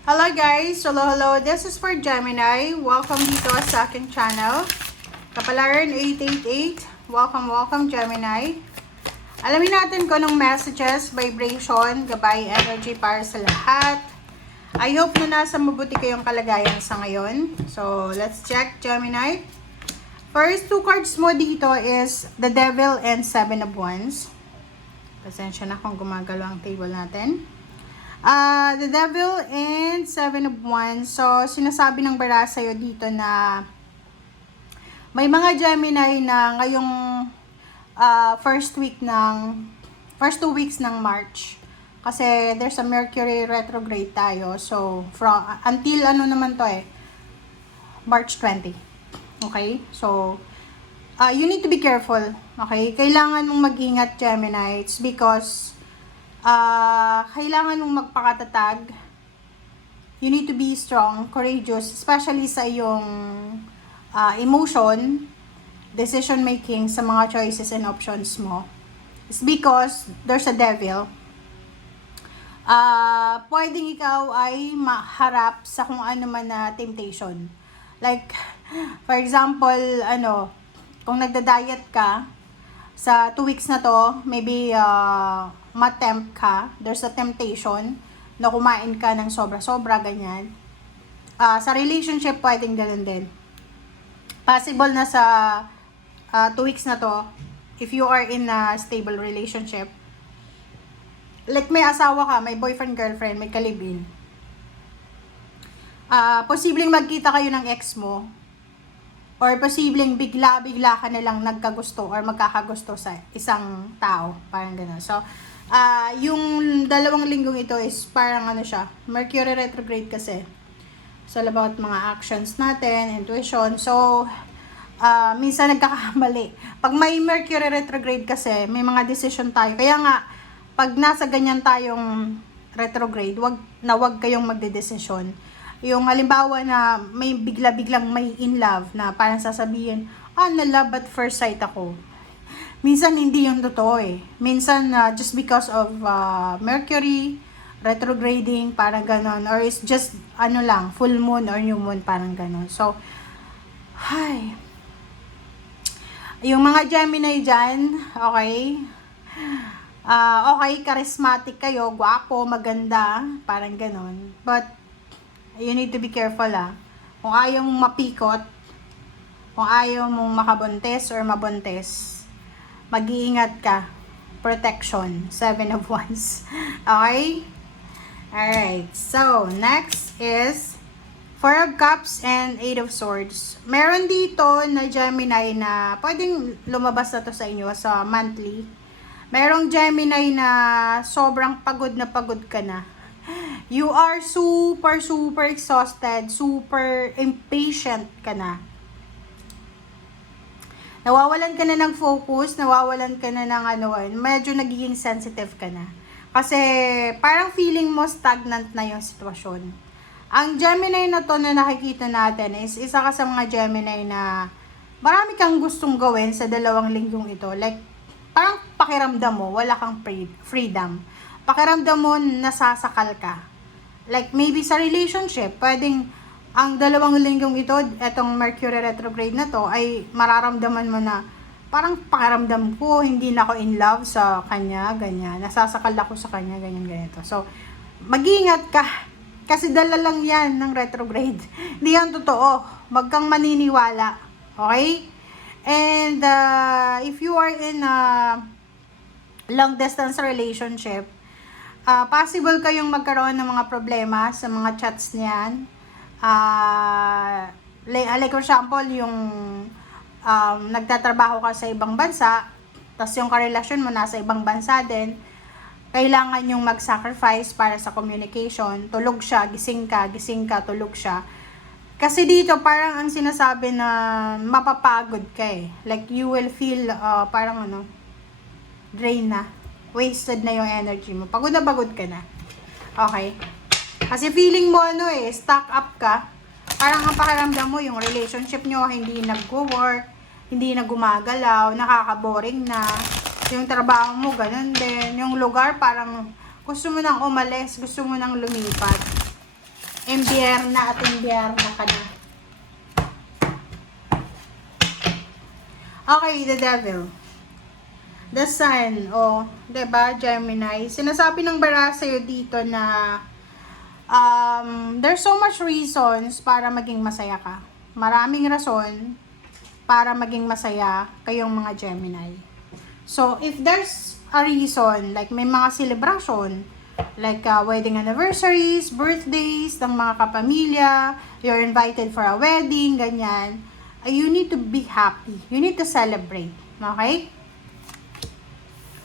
Hello guys! Hello! This is for Gemini. Welcome dito sa aking channel. Kapalaran 888. Welcome Gemini. Alamin natin kung anong messages, vibration, gabay, energy para sa lahat. I hope na nasa mabuti kayong kalagayan sa ngayon. So, let's check Gemini. First two cards mo dito is the Devil and Seven of Wands. Pasensya na kung gumagalaw ang table natin. The Devil and Seven of Wands. So, sinasabi ng bara sa'yo dito na may mga Gemini na ngayong first 2 weeks ng March. Kasi there's a Mercury retrograde tayo. So, until ano naman to March 20. Okay? So, you need to be careful. Okay? Kailangan mong mag-ingat, Gemini. It's because kailangan mong magpakatatag. You need to be strong, courageous, especially sa iyong emotion, decision making sa mga choices and options mo. It's because there's a devil. Pwedeng ikaw ay maharap sa kung ano man na temptation. Like, for example, kung nagda-diet ka, sa 2 weeks na to, maybe ma-tempt ka, there's a temptation na kumain ka ng sobra-sobra, ganyan. Sa relationship, pwedeng ganun din. Possible na sa 2 weeks na to, if you are in a stable relationship, like may asawa ka, may boyfriend, girlfriend, may kalibin, posibleng magkita kayo ng ex mo, or posibleng bigla-bigla ka na lang nagkagusto or magkakagusto sa isang tao. Parang gano'n. So, yung 2 linggong ito is parang Mercury retrograde kasi. It's all about mga actions natin, intuition. So, minsan nagkakamali. Pag may Mercury retrograde kasi, may mga decision tayo. Kaya nga, pag nasa ganyan tayong retrograde, wag kayong magdedesisyon. Yung halimbawa na may bigla-biglang may in love na parang sasabihin, na love at first sight ako. Minsan hindi yung totoo Minsan just because of Mercury retrograding, parang ganon. Or it's just full moon or new moon, parang ganon. So, yung mga Gemini dyan, okay? Okay, charismatic kayo, gwapo, maganda, parang ganon. But, you need to be careful Kung ayaw mong mapikot, kung ayaw mong makabuntes or mabuntes, mag-iingat ka. Protection. 7 of Wands. Okay? Alright. So, next is 4 of Cups and 8 of Swords. Meron dito na Gemini na pwedeng lumabas na to sa inyo sa monthly. Merong Gemini na sobrang pagod ka na. You are super exhausted, super impatient ka na. Nawawalan ka na ng focus, nawawalan ka na ng medyo nagiging sensitive ka na. Kasi parang feeling mo stagnant na yung sitwasyon. Ang Gemini na to na nakikita natin is isa ka sa mga Gemini na marami kang gustong gawin sa 2 linggong ito. Like, parang pakiramdam mo, wala kang freedom. Pakiramdam mo, nasasakal ka. Like, maybe sa relationship, pwedeng ang 2 linggong ito, etong Mercury retrograde na to, ay mararamdaman mo na, parang pakiramdam ko, hindi na ako in love sa kanya, ganyan. Nasasakal ako sa kanya, ganyan. So, mag-iingat ka. Kasi 2 lang yan ng retrograde. Hindi yan totoo. Wag kang maniniwala. Okay? And, if you are in a long distance relationship, possible kayong magkaroon ng mga problema sa mga chats niyan. Like for example, yung nagtatrabaho ka sa ibang bansa, tapos yung karelasyon mo nasa ibang bansa din, kailangan yung mag-sacrifice para sa communication. Tulog siya, gising ka, tulog siya. Kasi dito, parang ang sinasabi na mapapagod ka Like, you will feel parang drain na. Wasted na yung energy mo. Pagod ka na. Okay? Kasi feeling mo stuck up ka. Parang ang pakiramdam mo, yung relationship nyo hindi nag-work, hindi na gumagalaw, nakaka-boring na. Yung trabaho mo, ganun din. Yung lugar, parang gusto mo nang umalis, gusto mo nang lumipat. Imbiyerna at imbiyerna ka na. Okay, the devil. The sun, diba, Gemini? Sinasabi ng bara sa'yo dito na there's so much reasons para maging masaya ka. Maraming rason para maging masaya kayong mga Gemini. So, if there's a reason, like may mga celebration, like wedding anniversaries, birthdays ng mga kapamilya, you're invited for a wedding, ganyan, you need to be happy. You need to celebrate. Okay?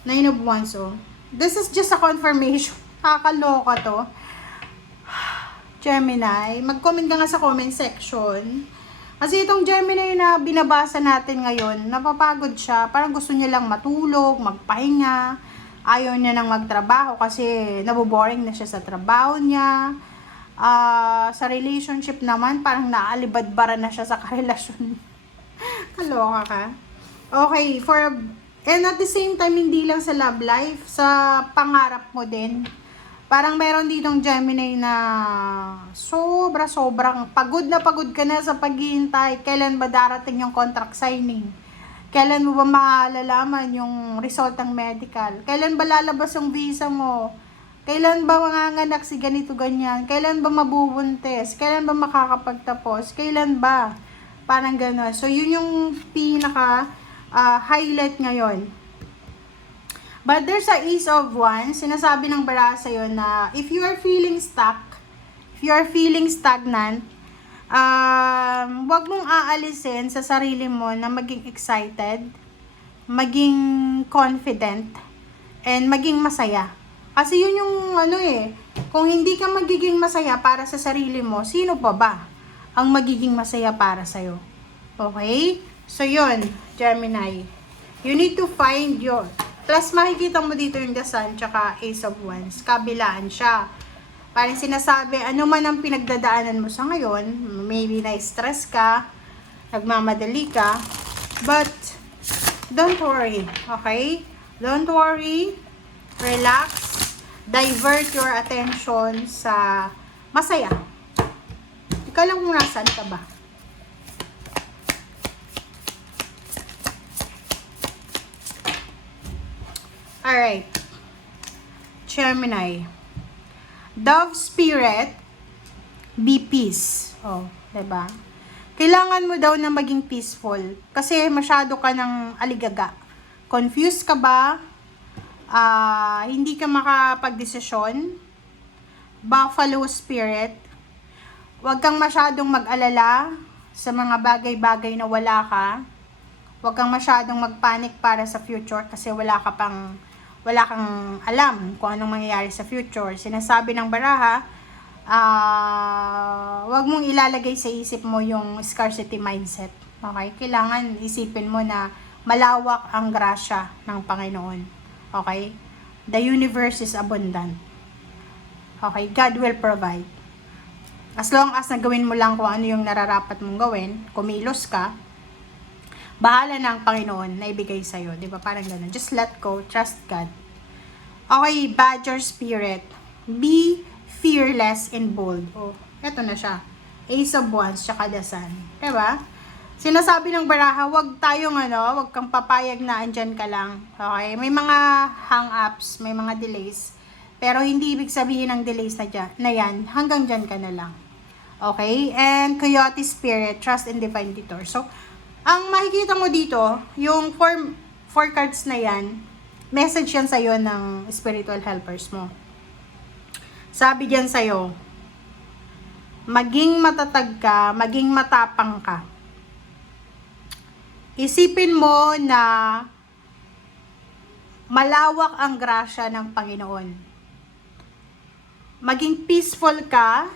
Nine of Wands, this is just a confirmation. Kakaloka to. Gemini, mag-comment ka nga sa comment section. Kasi itong Gemini na binabasa natin ngayon, napapagod siya. Parang gusto niya lang matulog, magpahinga. Ayaw niya nang magtrabaho kasi naboboring na siya sa trabaho niya. Sa relationship naman, parang naalibadbara na siya sa karelasyon. Kaloka ka. Okay, and at the same time, hindi lang sa love life, sa pangarap mo din. Parang meron ditong Gemini na sobrang pagod na pagod ka na sa paghihintay. Kailan ba darating yung contract signing? Kailan mo ba malalaman yung result ng medical? Kailan ba lalabas yung visa mo? Kailan ba manganganak si ganito ganyan? Kailan ba mabubuntis? Kailan ba makakapagtapos? Kailan ba? Parang gano'n. So, yun yung pinaka highlight ngayon. But there's a Ace of Wands. Sinasabi ng bara sa'yo na if you are feeling stuck, if you are feeling stagnant, wag mong aalisin sa sarili mo na maging excited, maging confident, and maging masaya. Kasi yun yung kung hindi ka magiging masaya para sa sarili mo, sino pa ba ang magiging masaya para sa'yo? Okay? So yun, Gemini. You need to find your... Plus, makikita mo dito yung The Sun, tsaka Ace of Wands. Kabilaan siya. Parang sinasabi, ano man ang pinagdadaanan mo sa ngayon, maybe na-stress ka, nagmamadali ka, but, don't worry, okay? Don't worry, relax, divert your attention sa masaya. Ikaw lang kung nasaan ka ba. Alright. Gemini. Dove spirit, be peace. Diba? Kailangan mo daw na maging peaceful. Kasi masyado ka ng aligaga. Confused ka ba? Hindi ka makapagdesisyon. Buffalo spirit. Huwag kang masyadong mag-alala sa mga bagay-bagay na wala ka. Huwag kang masyadong magpanic para sa future kasi wala kang alam kung anong mangyayari sa future. Sinasabi ng baraha, wag mong ilalagay sa isip mo yung scarcity mindset. Okay? Kailangan isipin mo na malawak ang grasya ng Panginoon. Okay? The universe is abundant. Okay? God will provide. As long as nagawin mo lang kung ano yung nararapat mong gawin, kumilos ka, bahala na ang Panginoon na ibigay sa'yo. Diba? Parang gano'n. Just let go. Trust God. Okay, Badger Spirit. Be fearless and bold. Eto na siya. Ace of Wands, tsaka The Sun. Diba? Sinasabi ng baraha, wag kang papayag na andyan ka lang. Okay? May mga hang-ups, may mga delays. Pero hindi ibig sabihin ng delays na yan, hanggang dyan ka na lang. Okay? And Coyote Spirit, Trust in Divine Tutor. So, ang makikita mo dito, yung four cards na yan, message yan sa'yo ng spiritual helpers mo. Sabi diyan sa'yo, maging matatag ka, maging matapang ka. Isipin mo na malawak ang grasya ng Panginoon. Maging peaceful ka,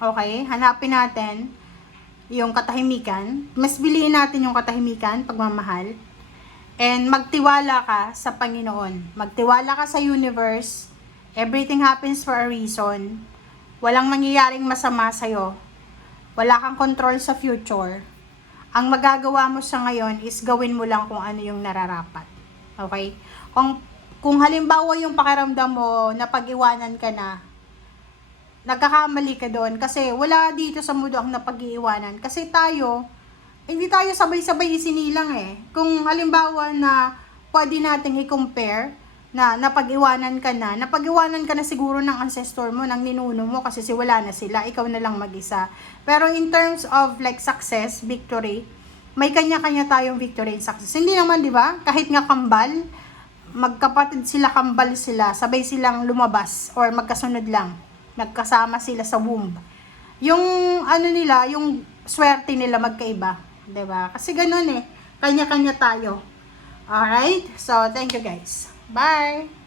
okay? Hanapin natin yung katahimikan. Mas biliin natin yung katahimikan, pagmamahal. And magtiwala ka sa Panginoon. Magtiwala ka sa universe. Everything happens for a reason. Walang mangyayaring masama sa'yo. Wala kang control sa future. Ang magagawa mo sa ngayon is gawin mo lang kung ano yung nararapat. Okay? Kung halimbawa yung pakiramdam mo na pag-iwanan ka na, nagkakamali ka doon. Kasi wala dito sa mundo ang napag-iiwanan. Kasi tayo, hindi tayo sabay-sabay isinilang eh. Kung halimbawa na pwede nating i-compare na napag-iwanan ka na siguro ng ancestor mo, ng ninuno mo kasi wala na sila, ikaw na lang mag-isa. Pero in terms of like success, victory, may kanya-kanya tayong victory and success. Hindi naman, di ba? Kahit nga kambal, magkapatid sila, kambal sila, sabay silang lumabas or magkasunod lang. Nagkasama sila sa womb. Yung ano nila, yung swerte nila magkaiba, 'di ba? Kasi ganoon eh, kanya-kanya tayo. Alright? So, thank you guys. Bye!